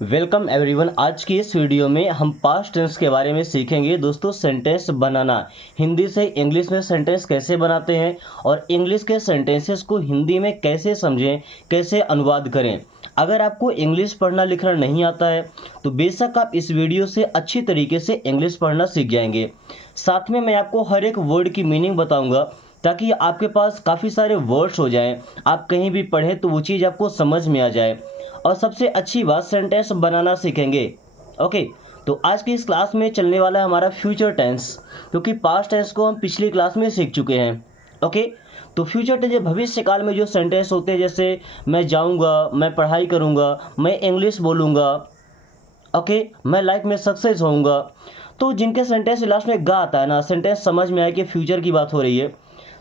Welcome everyone. आज की इस वीडियो में हम पास्ट टेंस के बारे में सीखेंगे। दोस्तों, सेंटेंस बनाना, हिंदी से इंग्लिश में सेंटेंस कैसे बनाते हैं और इंग्लिश के सेंटेंसेस को हिंदी में कैसे समझें, कैसे अनुवाद करें। अगर आपको इंग्लिश पढ़ना लिखना नहीं आता है तो बेशक आप इस वीडियो से अच्छी तरीके से इंग्लिश पढ़ना सीख जाएंगे। साथ में मैं आपको हर एक वर्ड की मीनिंग बताऊँगा ताकि आपके पास काफ़ी सारे वर्ड्स हो जाएं, आप कहीं भी पढ़ें तो वो चीज़ आपको समझ में आ जाए। और सबसे अच्छी बात, सेंटेंस बनाना सीखेंगे। ओके, तो आज की इस क्लास में चलने वाला है हमारा फ्यूचर टेंस, क्योंकि पास्ट टेंस को हम पिछली क्लास में सीख चुके हैं। ओके, तो फ्यूचर टेंस भविष्य काल में जो सेंटेंस होते हैं, जैसे मैं जाऊंगा, मैं पढ़ाई करूंगा, मैं इंग्लिश बोलूंगा, ओके, मैं लाइफ में सक्सेस होऊंगा। तो जिनके सेंटेंस लास्ट में गा आता है ना, सेंटेंस समझ में आए कि फ्यूचर की बात हो रही है,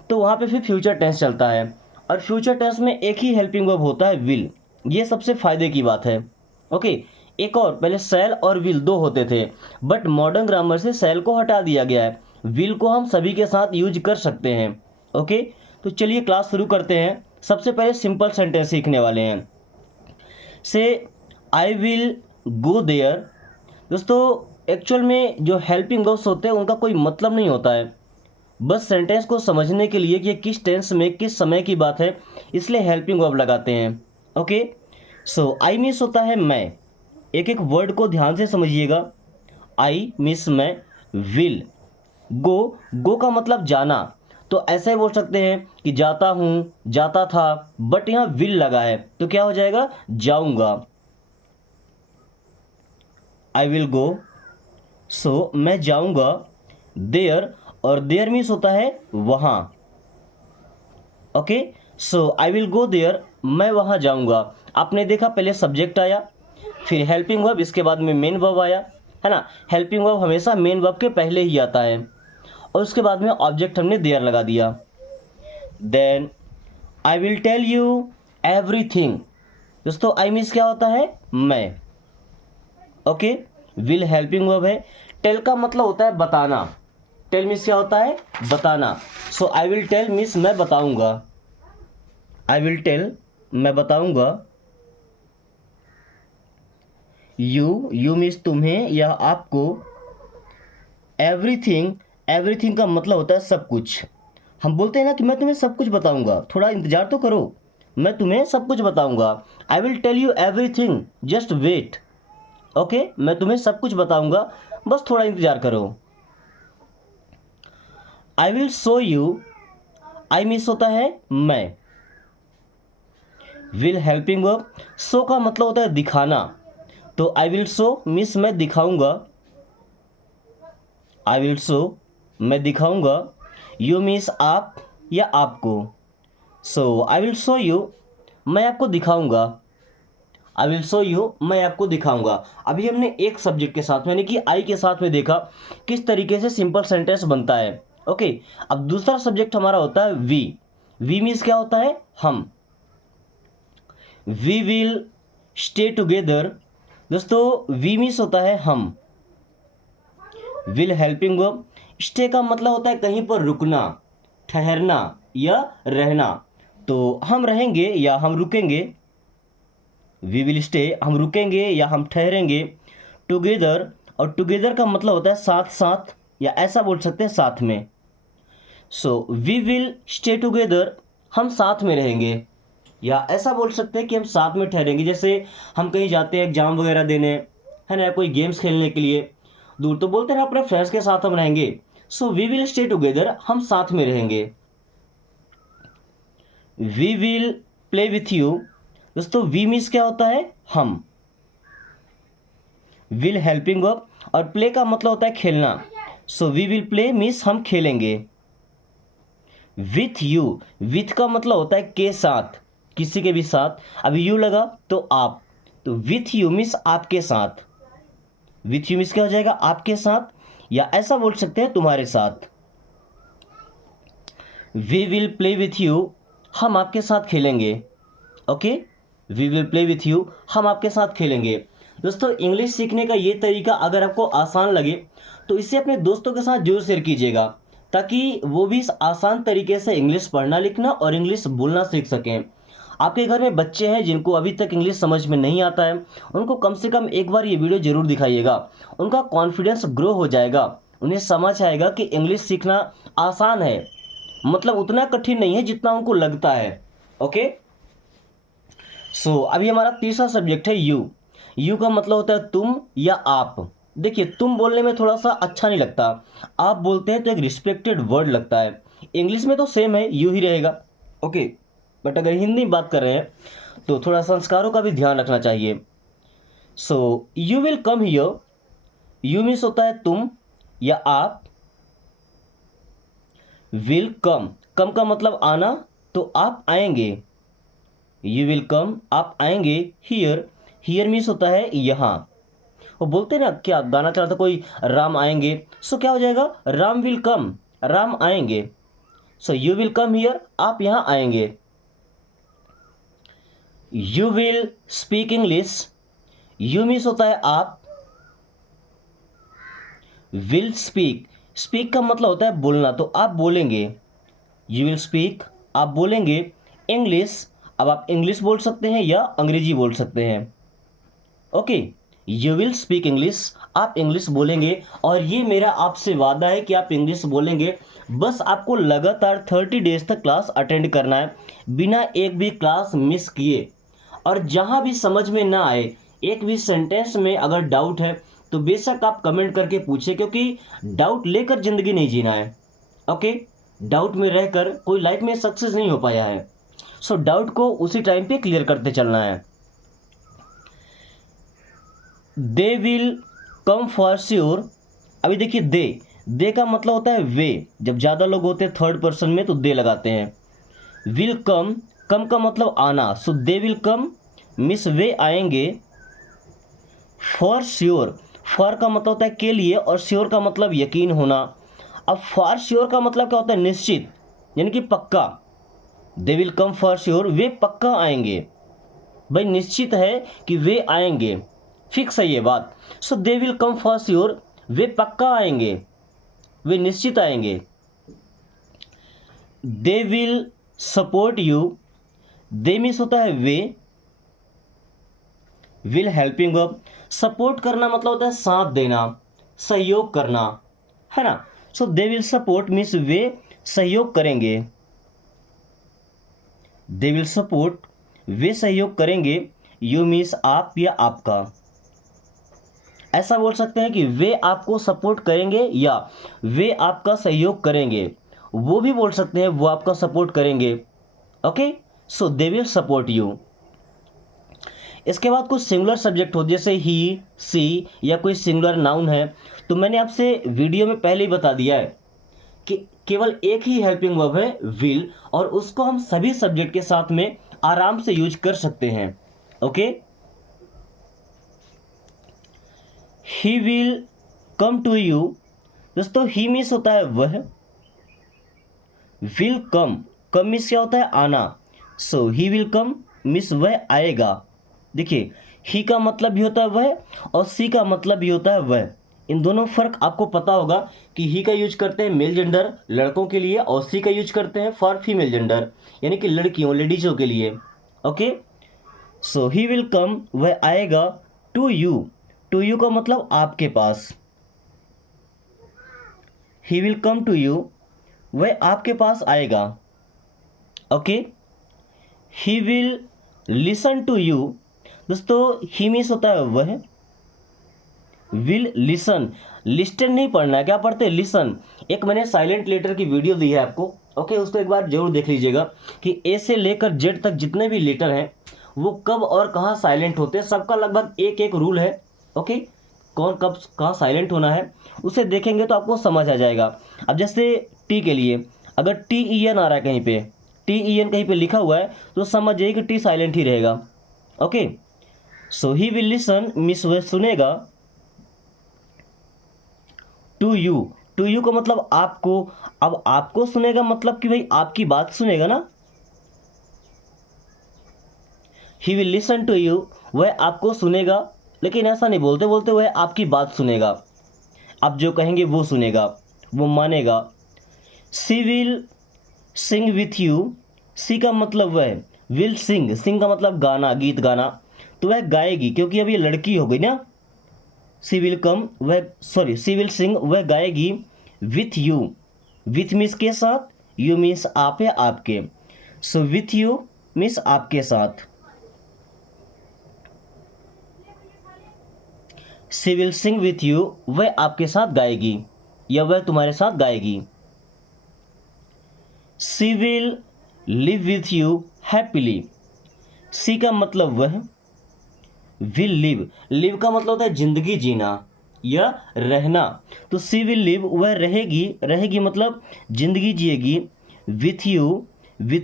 तो वहाँ पे फिर फ्यूचर टेंस चलता है। और फ्यूचर टेंस में एक ही हेल्पिंग वर्ब होता है, विल। ये सबसे फ़ायदे की बात है। ओके, एक और, पहले सेल और विल दो होते थे, बट मॉडर्न ग्रामर से सेल को हटा दिया गया है। विल को हम सभी के साथ यूज कर सकते हैं। ओके, तो चलिए क्लास शुरू करते हैं। सबसे पहले सिंपल सेंटेंस सीखने वाले हैं। से आई विल गो देयर। दोस्तों, एक्चुअल में जो हेल्पिंग वर्ब्स होते हैं उनका कोई मतलब नहीं होता है, बस सेंटेंस को समझने के लिए कि ये किस टेंस में किस समय की बात है, इसलिए हेल्पिंग वर्ब लगाते हैं। ओके, सो आई मीन्स होता है मैं। एक एक वर्ड को ध्यान से समझिएगा। आई मीन्स मैं। विल, गो, गो का मतलब जाना, तो ऐसे बोल सकते हैं कि जाता हूँ, जाता था, बट यहाँ विल लगा है तो क्या हो जाएगा, जाऊंगा। आई विल गो, सो मैं जाऊंगा। देयर, और देयर मीन्स होता है वहाँ। Okay, so I will go there, मैं वहाँ जाऊँगा। आपने देखा, पहले सब्जेक्ट आया, फिर हेल्पिंग वर्ब, इसके बाद में मेन वर्ब आया, है ना। हेल्पिंग वर्ब हमेशा मेन वर्ब के पहले ही आता है, और उसके बाद में ऑब्जेक्ट हमने देयर लगा दिया। Then I will tell you everything. दोस्तों, आई मीन्स क्या होता है, मैं। ओके, विल हेल्पिंग वर्ब है। टेल का मतलब होता है बताना। टेल मीन्स क्या होता है, बताना। सो आई विल टेल मीन्स मैं बताऊंगा। आई विल टेल, मैं बताऊंगा। यू मीन्स तुम्हें या आपको। एवरीथिंग, एवरीथिंग का मतलब होता है सब कुछ। हम बोलते हैं ना कि मैं तुम्हें सब कुछ बताऊंगा, थोड़ा इंतजार तो करो, मैं तुम्हें सब कुछ बताऊंगा। I will tell you everything, just wait. Okay, मैं तुम्हें सब कुछ बताऊंगा, बस थोड़ा इंतजार करो। I will show you, I means होता है मैं। विल हेल्पिंग वर्ब, शो का मतलब होता है दिखाना, तो आई विल शो मीन्स मैं दिखाऊंगा। आई विल शो, मैं दिखाऊंगा। यू मीन्स आप या आपको। सो आई विल शो यू, मैं आपको दिखाऊंगा। आई विल शो यू, मैं आपको दिखाऊंगा। अभी हमने एक सब्जेक्ट के साथ यानी कि आई के साथ में देखा किस तरीके से सिंपल सेंटेंस बनता है। ओके, अब दूसरा सब्जेक्ट हमारा होता है वी। वी मीन्स क्या होता है, हम। We will stay together. दोस्तों, वी मीन्स होता है हम। विल हेल्पिंग वर्ब, स्टे का मतलब होता है कहीं पर रुकना, ठहरना या रहना, तो हम रहेंगे या हम रुकेंगे। वी विल स्टे, हम रुकेंगे या हम ठहरेंगे। टुगेदर, और टुगेदर का मतलब होता है साथ साथ, या ऐसा बोल सकते हैं साथ में। So we will stay together, हम साथ में रहेंगे, या ऐसा बोल सकते हैं कि हम साथ में ठहरेंगे। जैसे हम कहीं जाते हैं एग्जाम वगैरह देने, है ना, कोई गेम्स खेलने के लिए दूर, तो बोलते हैं ना अपने फ्रेंड्स के साथ हम रहेंगे। So we will stay together, हम साथ में रहेंगे। We will play with you. दोस्तों, वी मीन्स क्या होता है, हम। विल हेल्पिंग वर्ब, और प्ले का मतलब होता है खेलना, so we will play means हम खेलेंगे। विथ यू, विथ का मतलब होता है के साथ, किसी के भी साथ। अभी यू लगा तो आप, तो विथ यू मीन्स आपके साथ। विथ यू मीन्स क्या हो जाएगा, आपके साथ, या ऐसा बोल सकते हैं तुम्हारे साथ। We will play with you, हम आपके साथ खेलेंगे। Okay, we will play with you, हम आपके साथ खेलेंगे। दोस्तों, इंग्लिश सीखने का ये तरीका अगर आपको आसान लगे तो इसे अपने दोस्तों के साथ जरूर शेयर कीजिएगा, ताकि वो भी इस आसान तरीके से इंग्लिश पढ़ना लिखना और इंग्लिश बोलना सीख सकें। आपके घर में बच्चे हैं जिनको अभी तक इंग्लिश समझ में नहीं आता है, उनको कम से कम एक बार ये वीडियो ज़रूर दिखाइएगा। उनका कॉन्फिडेंस ग्रो हो जाएगा, उन्हें समझ आएगा कि इंग्लिश सीखना आसान है, मतलब उतना कठिन नहीं है जितना उनको लगता है। ओके, सो अभी हमारा तीसरा सब्जेक्ट है यू। यू का मतलब होता है तुम या आप। देखिए, तुम बोलने में थोड़ा सा अच्छा नहीं लगता, आप बोलते हैं तो एक रिस्पेक्टेड वर्ड लगता है। इंग्लिश में तो सेम है, यू ही रहेगा। ओके, बट अगर हिंदी में बात कर रहे हैं तो थोड़ा संस्कारों का भी ध्यान रखना चाहिए। So you will come here. You means होता है तुम या आप। विल कम, कम का मतलब आना, तो आप आएंगे। यू विल कम, आप आएंगे। हियर, हियर मीन्स होता है यहाँ। वो बोलते हैं ना, क्या गाना चला था कोई, राम आएंगे, सो क्या हो जाएगा, राम विल कम, राम आएंगे। So you will come here, आप यहाँ आएंगे। You will speak English. You means होता है आप। विल स्पीक, स्पीक का मतलब होता है बोलना, तो आप बोलेंगे। यू विल स्पीक, आप बोलेंगे इंग्लिश। अब आप इंग्लिश बोल सकते हैं या अंग्रेजी बोल सकते हैं। Okay, you will speak English, आप इंग्लिश बोलेंगे। और ये मेरा आपसे वादा है कि आप इंग्लिश बोलेंगे। बस आपको लगातार 30 डेज तक क्लास अटेंड करना है, बिना एक भी क्लास मिस किए। और जहाँ भी समझ में ना आए, एक भी सेंटेंस में अगर डाउट है तो बेशक आप कमेंट करके पूछें, क्योंकि डाउट लेकर ज़िंदगी नहीं जीना है। ओके, डाउट में रहकर कोई लाइफ में सक्सेस नहीं हो पाया है। सो डाउट को उसी टाइम पे क्लियर करते चलना है। दे विल कम फॉर श्योर। अभी देखिए, दे का मतलब होता है वे। जब ज़्यादा लोग होते हैं थर्ड पर्सन में तो दे लगाते हैं। विल कम, कम का मतलब आना, सो दे विल कम मिस वे आएंगे। फॉर श्योर, फॉर का मतलब होता है के लिए, और श्योर का मतलब यकीन होना। अब फॉर श्योर का मतलब क्या होता है, निश्चित, यानी कि पक्का। They will come for sure, वे पक्का आएंगे। भाई निश्चित है कि वे आएंगे, फिक्स है ये बात। So they will come for sure, वे पक्का आएंगे, वे निश्चित आएंगे। They will support you. They means होता है वे। विल हेल्पिंग अप, सपोर्ट करना मतलब होता है साथ देना, सहयोग करना, है ना। सो दे विल सपोर्ट मीन्स वे सहयोग करेंगे। दे विल सपोर्ट, वे सहयोग करेंगे। यू मीन्स आप या आपका। ऐसा बोल सकते हैं कि वे आपको सपोर्ट करेंगे या वे आपका सहयोग करेंगे। वो भी बोल सकते हैं वो आपका सपोर्ट करेंगे। Okay, so they will support you. इसके बाद कुछ सिंगुलर सब्जेक्ट हो, जैसे ही, सी या कोई सिंगुलर नाउन है, तो मैंने आपसे वीडियो में पहले ही बता दिया है कि केवल एक ही हेल्पिंग वर्ब है, विल, और उसको हम सभी सब्जेक्ट के साथ में आराम से यूज कर सकते हैं। Okay, he will come to you. दोस्तों, ही मीन्स होता है वह। विल कम, कम मीन्स क्या होता है, आना। सो ही विल कम मीन्स वह आएगा। देखिए, ही का मतलब भी होता है वह, और सी का मतलब भी होता है वह। इन दोनों फर्क आपको पता होगा कि ही का यूज करते हैं मेल जेंडर लड़कों के लिए, और सी का यूज करते हैं फॉर फीमेल जेंडर, यानी कि लड़कियों, लेडीजों के लिए। ओके, सो ही विल कम, वह आएगा। टू यू, टू यू का मतलब आपके पास। He will come to you, वह आपके पास आएगा। Okay, he will listen to you. दोस्तों, ही मीन्स होता है वह। विल लिसन, लिस्टन नहीं पढ़ना है, क्या पढ़ते हैं, लिसन। एक मैंने साइलेंट लेटर की वीडियो दी है आपको। ओके, उसको एक बार जरूर देख लीजिएगा कि ए से लेकर जेड तक जितने भी लेटर हैं वो कब और कहाँ साइलेंट होते हैं। सबका लगभग एक एक रूल है। ओके, कौन कब कहाँ साइलेंट होना है उसे देखेंगे तो आपको समझ आ जाएगा। अब जैसे टी के लिए, अगर टी ई एन आ रहा है कहीं पे, टी ई एन कहीं पे लिखा हुआ है, तो समझ जाइए कि टी साइलेंट ही रहेगा। Okay, so he will listen means वह सुनेगा। टू यू, टू यू का मतलब आपको। अब आपको सुनेगा मतलब कि भाई आपकी बात सुनेगा ना। He will listen to you, वह आपको सुनेगा, लेकिन ऐसा नहीं बोलते बोलते वह आपकी बात सुनेगा। आप जो कहेंगे वो सुनेगा, वो मानेगा। सी विल सिंग विथ यू। सी का मतलब वह, विल सिंग, सिंग का मतलब गाना, गीत गाना, तो वह गाएगी, क्योंकि अब ये लड़की हो गई ना। सी विल कम, वह सॉरी सी विल सिंग, वह गाएगी विथ यू, विथ मीन्स के साथ, यू मीन्स आप या आपके, सो विथ यू मीन्स आपके साथ। She will sing with you, वह आपके साथ गाएगी या वह तुम्हारे साथ गाएगी। She will live with you happily, she का मतलब वह, विल लिव, लिव का मतलब होता है जिंदगी जीना या रहना, तो सी विल लिव, वह रहेगी, रहेगी मतलब जिंदगी जिएगी, विथ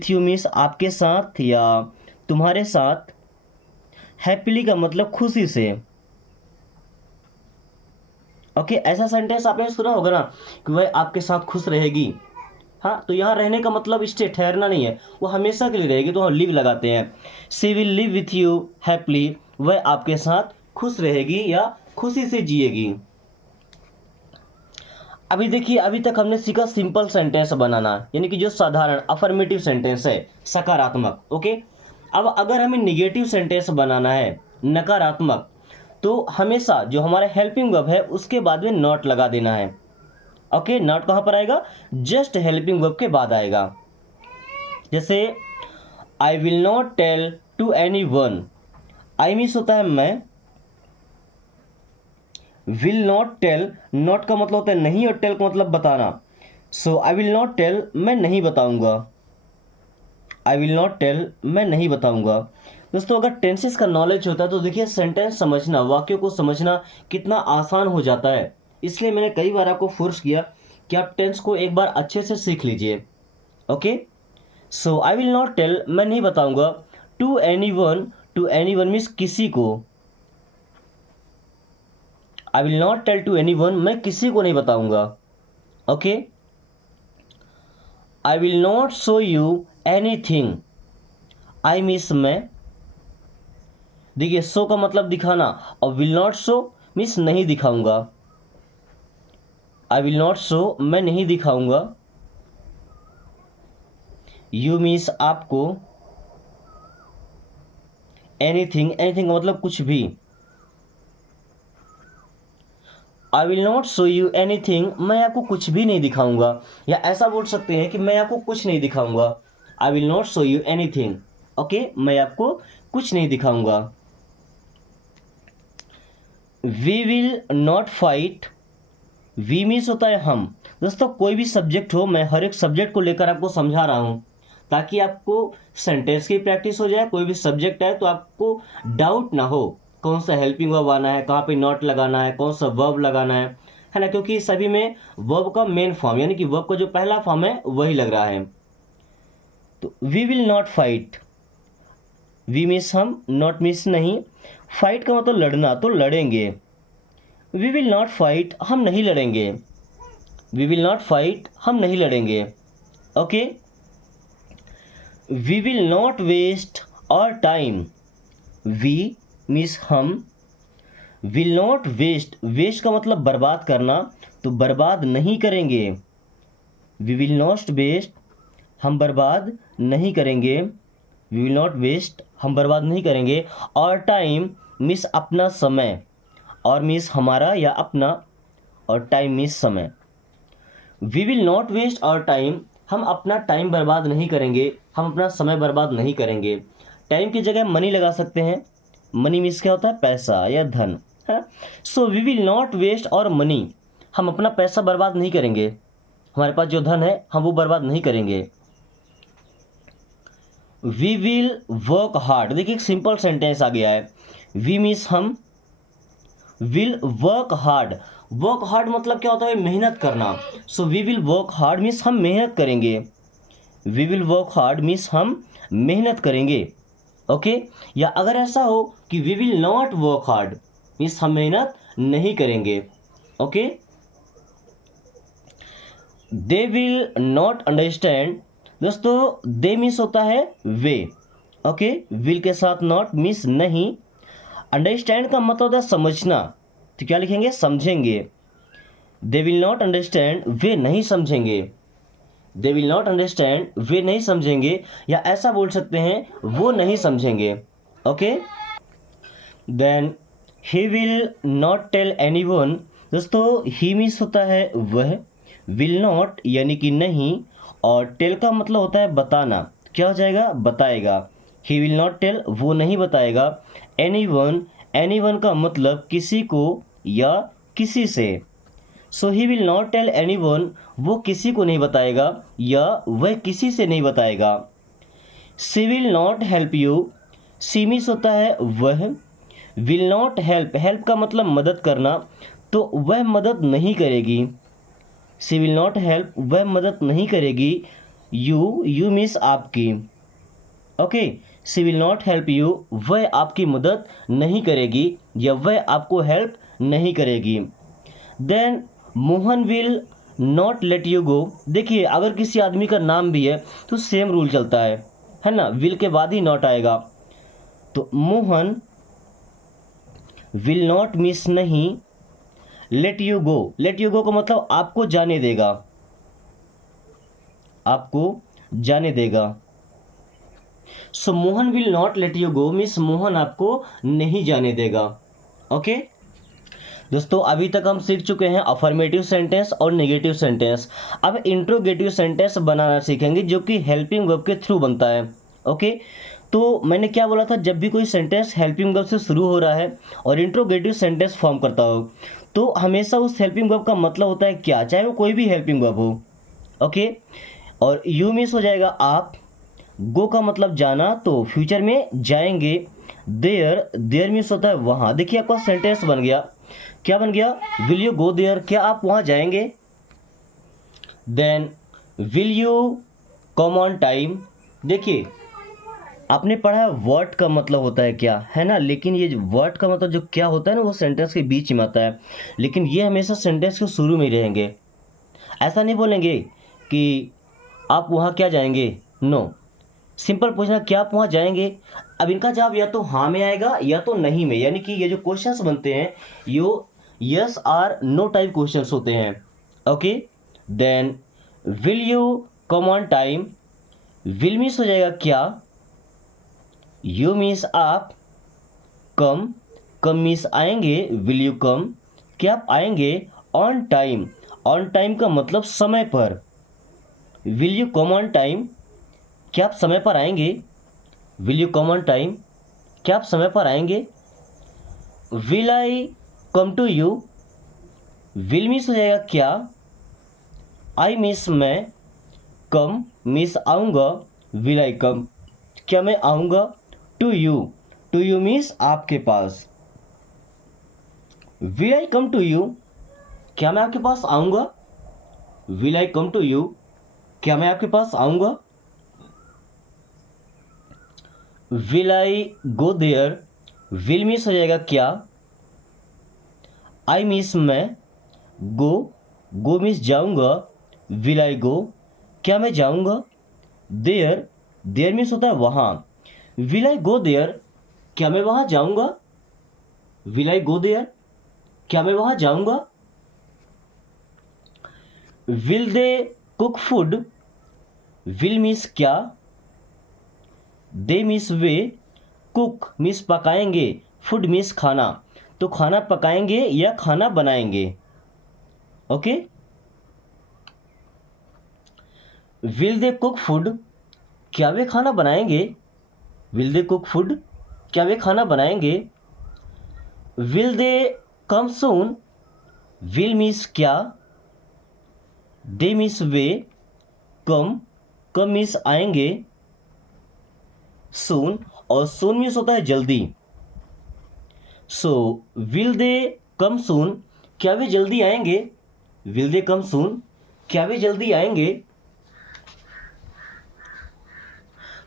यू मीन्स आपके साथ या तुम्हारे साथ, हैप्पीली का मतलब खुशी से। ओके, ऐसा सेंटेंस आपने सुना होगा ना कि वह आपके साथ खुश रहेगी। हाँ, तो यहाँ रहने का मतलब स्टे, ठहरना नहीं है, वो हमेशा के लिए रहेगी, तो हम लिव लगाते हैं। She will live with you happily, वह आपके साथ खुश रहेगी या खुशी से जिएगी। अभी देखिए, अभी तक हमने सीखा सिंपल सेंटेंस बनाना, यानी कि जो साधारण अफर्मेटिव सेंटेंस है, सकारात्मक। ओके, अब अगर हमें निगेटिव सेंटेंस बनाना है, नकारात्मक, तो हमेशा जो हमारा हेल्पिंग वर्ब है उसके बाद में नॉट लगा देना है। ओके, नॉट कहाँ पर आएगा, जस्ट हेल्पिंग वर्ब के बाद आएगा। जैसे I will not tell to anyone, I means होता है मैं, विल नॉट टेल, नॉट का मतलब होता है नहीं और टेल का मतलब बताना, सो आई विल नॉट टेल, मैं नहीं बताऊंगा, आई विल नॉट टेल, मैं नहीं बताऊंगा। दोस्तों, अगर टेंसेस का नॉलेज होता है तो देखिए सेंटेंस समझना, वाक्यों को समझना कितना आसान हो जाता है। इसलिए मैंने कई बार आपको फोर्स किया कि आप टेंस को एक बार अच्छे से सीख लीजिए। Okay, so I will not tell, मैं नहीं बताऊंगा, टू एनी वन मीन्स किसी को, I will not tell to anyone, मैं किसी को नहीं बताऊंगा। Okay, I will not show you anything, I means मैं, देखिए शो का मतलब दिखाना और विल नॉट शो मीन्स नहीं दिखाऊंगा, आई विल नॉट शो, मैं नहीं दिखाऊंगा, यू मीन्स आपको, एनीथिंग, एनीथिंग का मतलब कुछ भी, आई will not show you anything, मैं आपको कुछ भी नहीं दिखाऊंगा, या ऐसा बोल सकते हैं कि मैं आपको कुछ नहीं दिखाऊंगा, I will not show you anything. Okay, मैं आपको कुछ नहीं दिखाऊंगा। We will not fight, we means होता है हम। दोस्तों, कोई भी सब्जेक्ट हो, मैं हर एक सब्जेक्ट को लेकर आपको समझा रहा हूँ ताकि आपको सेंटेंस की प्रैक्टिस हो जाए। कोई भी सब्जेक्ट है तो आपको डाउट ना हो कौन सा हेल्पिंग वर्ब आना है, कहाँ पे नॉट लगाना है, कौन सा वर्ब लगाना है ना, क्योंकि सभी में वर्ब का मेन फॉर्म यानी कि वर्ब का जो पहला फॉर्म है वही लग रहा है। तो we will not fight, we means हम, नॉट मीन्स नहीं, फाइट का मतलब लड़ना, तो लड़ेंगे। वी विल नॉट फाइट, हम नहीं लड़ेंगे, वी विल नॉट फाइट, हम नहीं लड़ेंगे। Okay, we will not waste our time, we means हम, विल नॉट वेस्ट, वेस्ट का मतलब बर्बाद करना, तो बर्बाद नहीं करेंगे, वी विल नॉट वेस्ट, हम बर्बाद नहीं करेंगे, वी विल नॉट वेस्ट, हम बर्बाद नहीं करेंगे, और टाइम मीन्स अपना समय, और मीन्स हमारा या अपना, और टाइम मीन्स समय। We will not waste our time, हम अपना टाइम बर्बाद नहीं करेंगे, हम अपना समय बर्बाद नहीं करेंगे। टाइम की जगह मनी लगा सकते हैं, मनी मीन्स क्या होता है, पैसा या धन, है। So we will not waste our money, हम अपना पैसा बर्बाद नहीं करेंगे, हमारे पास जो धन है हम वो बर्बाद नहीं करेंगे। वी विल वर्क हार्ड, देखिए एक सिंपल सेंटेंस आ गया है, वी मीन्स हम, will work hard, work hard मतलब क्या होता है, मेहनत करना, so we will work hard means हम मेहनत करेंगे, we will work hard means हम मेहनत करेंगे। ओके, या अगर ऐसा हो कि we will not work hard means हम मेहनत नहीं करेंगे। Okay, they will not understand, दोस्तों दे मीन्स होता है वे, ओके, विल के साथ नॉट मीन्स नहीं, अंडरस्टैंड का मतलब होता है समझना, तो क्या लिखेंगे, समझेंगे, दे विल नॉट अंडरस्टैंड, वे नहीं समझेंगे, दे विल नॉट अंडरस्टैंड, वे नहीं समझेंगे, या ऐसा बोल सकते हैं वो नहीं समझेंगे। Okay, then he will not tell anyone. दोस्तों ही मीन्स होता है वह, विल नॉट यानी कि नहीं, और टेल का मतलब होता है बताना। क्या हो जाएगा? बताएगा। ही विल नॉट टेल वो नहीं बताएगा, एनीवन, एनीवन का मतलब किसी को या किसी से। So he will not tell anyone, वो किसी को नहीं बताएगा या वह किसी से नहीं बताएगा। She will not help you, she means होता है वह, विल नॉट हेल्प, हेल्प का मतलब मदद करना, तो वह मदद नहीं करेगी। शी विल नॉट हेल्प, वह मदद नहीं करेगी। यू मीन्स आपकी। Okay, she will not help you, वह आपकी मदद नहीं करेगी या वह आपको हेल्प नहीं करेगी। Then Mohan will not let you go. देखिए अगर किसी आदमी का नाम भी है तो सेम रूल चलता है ना, विल के बाद ही नॉट आएगा। तो मोहन विल नॉट मिस नहीं, let you go, let you go का मतलब आपको जाने देगा, आपको जाने देगा। So Mohan will not let you go means Mohan आपको नहीं जाने देगा। ओके दोस्तों, अभी तक हम सीख चुके हैं अफर्मेटिव सेंटेंस और नेगेटिव सेंटेंस। अब इंट्रोगेटिव सेंटेंस बनाना सीखेंगे जो कि हेल्पिंग वर्ब के थ्रू बनता है। ओके, तो मैंने क्या बोला था, जब भी कोई सेंटेंस हेल्पिंग वर्ब से शुरू हो रहा है और इंट्रोगेटिव सेंटेंस फॉर्म करता हो तो हमेशा उस हेल्पिंग वर्ब का मतलब होता है क्या, चाहे वो कोई भी हेल्पिंग वर्ब हो। ओके, और यू मीन्स हो जाएगा आप, गो का मतलब जाना तो फ्यूचर में जाएंगे। देयर, देयर मीन्स होता है वहाँ। देखिए आपका सेंटेंस बन गया, क्या बन गया? विल यू गो देयर, क्या आप वहाँ जाएंगे? Then will you come on time. देखिए आपने पढ़ा वर्ड का मतलब होता है क्या, है ना, लेकिन ये वर्ड का मतलब जो क्या होता है ना वो सेंटेंस के बीच में आता है, लेकिन ये हमेशा सेंटेंस के शुरू में ही रहेंगे। ऐसा नहीं बोलेंगे कि आप वहाँ क्या जाएंगे, नो, सिंपल पूछना क्या आप वहाँ जाएंगे। अब इनका जवाब या तो हाँ में आएगा या तो नहीं में, यानी कि ये जो क्वेश्चंस बनते हैं यो yes or no type questions होते हैं। Okay, then will you come on time, will means हो जाएगा क्या, यू मीन्स आप, कम, कम मीन्स आएंगे, विल यू कम, क्या आप आएंगे, ऑन टाइम, ऑन टाइम का मतलब समय पर, will you come on time, क्या आप समय पर आएंगे, will you come on time, क्या आप समय पर आएंगे। Will I come to you, will means हो जाएगा क्या, आई मीन्स मैं, कम मीन्स आऊँगा, विल आई कम, क्या मैं आऊँगा, टू यू मीन्स आपके पास, will I come to you, क्या मैं आपके पास आऊँगा, will I come to you, क्या मैं आपके पास आऊँगा। Will I go there, will means हो जाएगा क्या, आई मीन्स मैं, गो, गो मीन्स जाऊँगा, विल आई गो, क्या मैं जाऊँगा। देयर, देयर मीन्स होता है वहाँ, विल आई गो देयर, क्या मैं वहाँ जाऊँगा, विल आई गो देयर, क्या मैं वहाँ जाऊँगा। Will they cook food, will means क्या, दे मीन्स वे, कुक मीन्स पकाएंगे, फूड मीन्स खाना, तो खाना पकाएंगे या खाना बनाएंगे। Okay, will they cook food, क्या वे खाना बनाएंगे, विल दे कुक फूड, क्या वे खाना बनाएंगे। Will they come soon, will means क्या, they means way, come, come means आएंगे, सून, और सून मीन्स होता है जल्दी। सो विल दे कम सून, क्या वे जल्दी आएंगे, विल दे कम सून, क्या वे जल्दी आएंगे।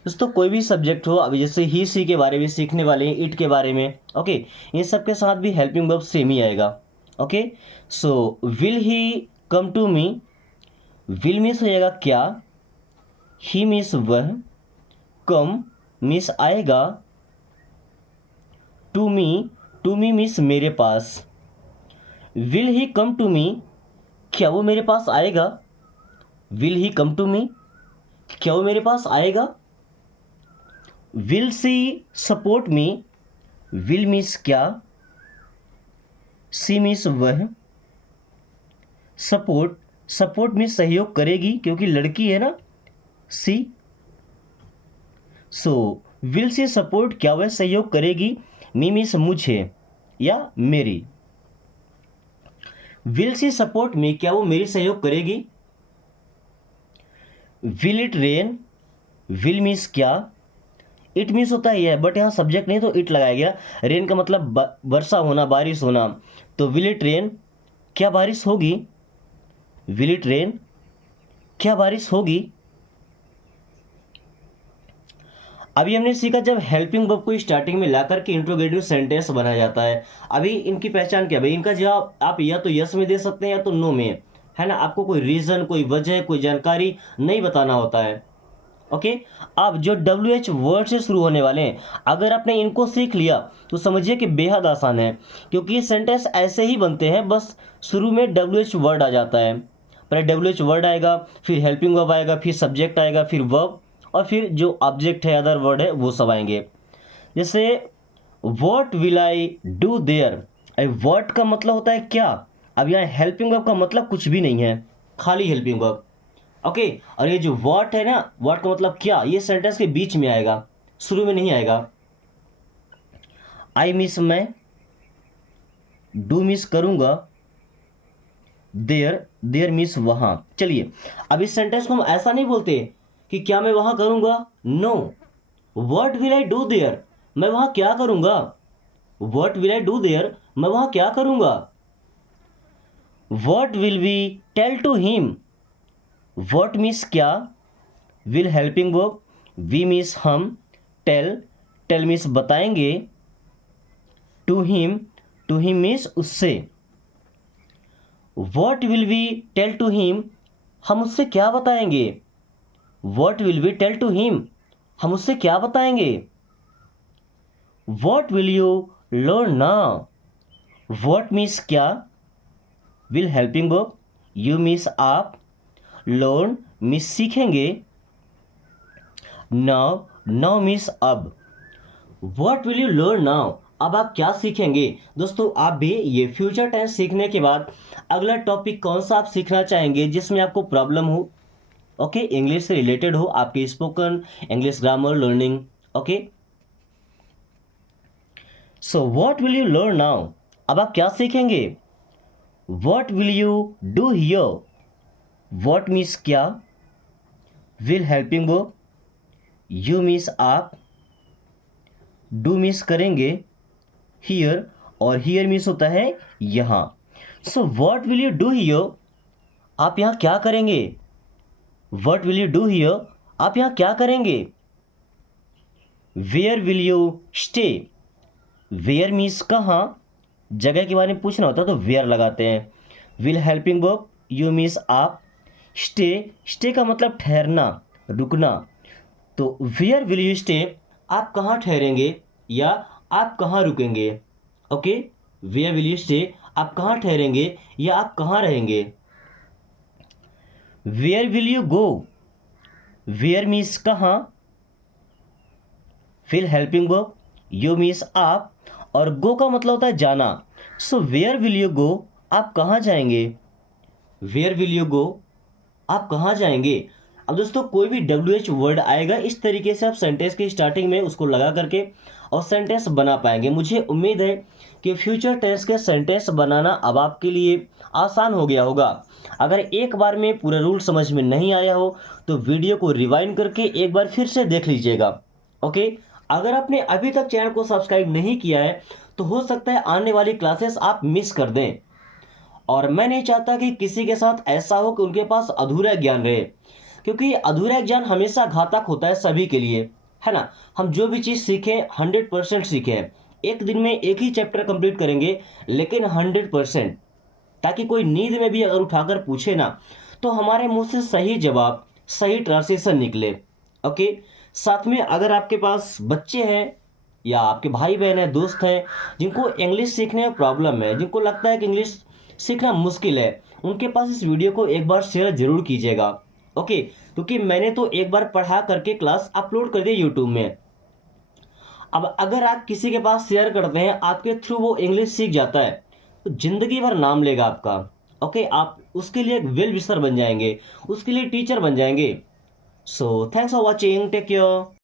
दोस्तों कोई भी सब्जेक्ट हो, अभी जैसे ही सी के बारे में सीखने वाले हैं, इट के बारे में, ओके, इन सब के साथ भी हेल्पिंग वर्ब सेम ही आएगा। Okay, so will he come to me, will means हो जाएगा क्या, ही मीन्स वह, कम मीन्स आएगा, टू मी मीन्स मेरे पास। विल ही कम टू मी, क्या वो मेरे पास आएगा, विल ही कम टू मी, क्या वो मेरे पास आएगा? Will see support me, will means क्या, सी मीन्स वह, सपोर्ट, सपोर्ट मीन्स सहयोग करेगी क्योंकि लड़की है ना, सी। सो विल सी सपोर्ट, क्या वह सहयोग करेगी, मी मीन्स मुझे या मेरी। विल सी सपोर्ट मी, क्या वो मेरी सहयोग करेगी। Will it rain, will means क्या, इट मीन्स होता ही है बट यहाँ सब्जेक्ट नहीं तो इट लगाया गया। रेन का मतलब वर्षा होना, बारिश होना, तो विल इट रेन, क्या बारिश होगी, विल इट रेन, क्या बारिश होगी। अभी हमने सीखा जब हेल्पिंग वर्ब को स्टार्टिंग में ला करके इंट्रोगेटिव सेंटेंस बनाया जाता है। अभी इनकी पहचान क्या भाई, इनका जवाब आप या तो यस में दे सकते हैं या तो नो में, है ना। आपको कोई रीज़न, कोई वजह, कोई जानकारी नहीं बताना होता है। ओके, अब जो WH वर्ड से शुरू होने वाले हैं, अगर आपने इनको सीख लिया तो समझिए कि बेहद आसान है, क्योंकि ये सेंटेंस ऐसे ही बनते हैं, बस शुरू में WH वर्ड आ जाता है। पहले WH वर्ड आएगा, फिर हेल्पिंग वर्ब आएगा, फिर सब्जेक्ट आएगा, फिर वर्ब, और फिर जो ऑब्जेक्ट है, अदर वर्ड है, वो सब आएंगे। जैसे what will I do there, what का मतलब होता है क्या। अब यहाँ हेल्पिंग वर्ब का मतलब कुछ भी नहीं है, खाली हेल्पिंग वर्ब। ओके, और ये जो व्हाट है ना, व्हाट का मतलब क्या, ये सेंटेंस के बीच में आएगा, शुरू में नहीं आएगा। आई मिस मैं, डू मिस करूंगा, देयर, देयर मिस वहां। चलिए, अब इस सेंटेंस को हम ऐसा नहीं बोलते कि क्या मैं वहां करूंगा, no. What will I do there, मैं वहां क्या करूंगा। What will I do there, मैं वहां क्या करूंगा। What will we tell to him, what means क्या, will helping verb, we means हम, टेल, टेल मीन्स बताएंगे, to him, to him means उससे। What will we tell to him, हम उससे क्या बताएंगे। What will we tell to him, हम उससे क्या बताएंगे। What will you learn now, what means क्या, will helping verb, you means आप, लर्न मीन्स सीखेंगे, नाउ, नाउ मीन्स अब। What will you learn now, अब आप क्या सीखेंगे। दोस्तों, आप भी ये फ्यूचर टेंस सीखने के बाद अगला टॉपिक कौन सा आप सीखना चाहेंगे जिसमें आपको प्रॉब्लम हो, ओके, इंग्लिश से रिलेटेड हो, आपकी spoken English grammar learning. Okay, so what will you learn now, अब आप क्या सीखेंगे। What will you do here, what means क्या, will helping verb, you means आप, डू मीन्स करेंगे, हियर, और हियर मीन्स होता है यहाँ। So what will you do here, आप यहाँ क्या करेंगे। What will you do here, आप यहाँ क्या करेंगे। Where will you stay, where means कहाँ, जगह के बारे में पूछना होता है तो वेयर लगाते हैं। Will helping verb, you means आप, स्टे, स्टे का मतलब ठहरना, रुकना, तो वेयर विल यू स्टे, आप कहाँ ठहरेंगे या आप कहाँ रुकेंगे। Okay, where will you stay, आप कहाँ ठहरेंगे या आप कहाँ रहेंगे। Where will you go, where means कहाँ, फिर हेल्पिंग वर्ब, यू मीन्स आप, और गो का मतलब होता है जाना। So where will you go, आप कहाँ जाएंगे। वेयर विल यू गो, आप कहाँ जाएंगे। अब दोस्तों, कोई भी WH वर्ड आएगा, इस तरीके से आप सेंटेंस की स्टार्टिंग में उसको लगा करके और सेंटेंस बना पाएंगे। मुझे उम्मीद है कि फ्यूचर टेंस के सेंटेंस बनाना अब आपके लिए आसान हो गया होगा। अगर एक बार में पूरा रूल समझ में नहीं आया हो तो वीडियो को रिवाइंड करके एक बार फिर से देख लीजिएगा। ओके, अगर आपने अभी तक चैनल को सब्सक्राइब नहीं किया है तो हो सकता है आने वाली क्लासेस आप मिस कर दें, और मैं नहीं चाहता कि किसी के साथ ऐसा हो कि उनके पास अधूरा ज्ञान रहे, क्योंकि अधूरा ज्ञान हमेशा घातक होता है सभी के लिए, है ना। हम जो भी चीज़ सीखें 100% सीखें। एक दिन में एक ही चैप्टर कंप्लीट करेंगे लेकिन 100%, ताकि कोई नींद में भी अगर उठाकर पूछे ना तो हमारे मुंह से सही जवाब, सही ट्रांसलेशन निकले। ओके, साथ में अगर आपके पास बच्चे हैं या आपके भाई बहन हैं, दोस्त हैं जिनको इंग्लिश सीखने में प्रॉब्लम है, जिनको लगता है कि इंग्लिश सीखना मुश्किल है, उनके पास इस वीडियो को एक बार शेयर जरूर कीजिएगा। ओके, क्योंकि मैंने तो एक बार पढ़ा करके क्लास अपलोड कर दी यूट्यूब में। अब अगर आप किसी के पास शेयर करते हैं, आपके थ्रू वो इंग्लिश सीख जाता है, तो ज़िंदगी भर नाम लेगा आपका। ओके, आप उसके लिए एक वेल विशर बन जाएँगे, उसके लिए टीचर बन जाएँगे। So thanks for watching, take care.